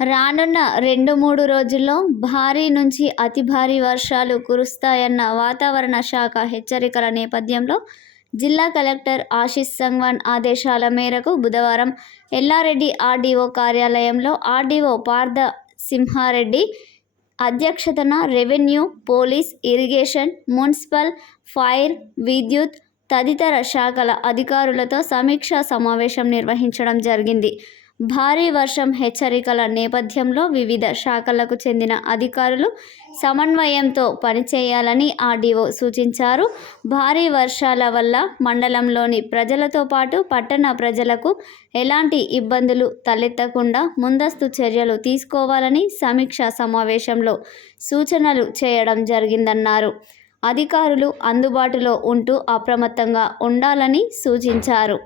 రానున్న రెండు మూడు రోజుల్లో భారీ నుంచి అతి భారీ వర్షాలు కురుస్తాయన్న వాతావరణ శాఖ హెచ్చరికల నేపథ్యంలో జిల్లా కలెక్టర్ ఆశీష్ సంగ్వాన్ ఆదేశాల మేరకు బుధవారం ఎల్లారెడ్డి ఆర్డీఓ కార్యాలయంలో ఆర్డీఓ పార్థ సింహారెడ్డి అధ్యక్షతన revenue police irrigation municipal fire విద్యుత్ తదితర శాఖల అధికారులతో సమీక్షా సమావేశం నిర్వహించడం జరిగింది. భారీ వర్షం హెచ్చరికల నేపథ్యంలో వివిధ శాఖలకు చెందిన అధికారులు సమన్వయంతో పనిచేయాలని ఆర్డీఓ సూచించారు. భారీ వర్షాల వల్ల మండలంలోని ప్రజలతో పాటు పట్టణ ప్రజలకు ఎలాంటి ఇబ్బందులు తలెత్తకుండా ముందస్తు చర్యలు తీసుకోవాలని సమీక్షా సమావేశంలో సూచనలు చేయడం జరిగిందన్నారు. అధికారులు అందుబాటులో ఉంటూ అప్రమత్తంగా ఉండాలని సూచించారు.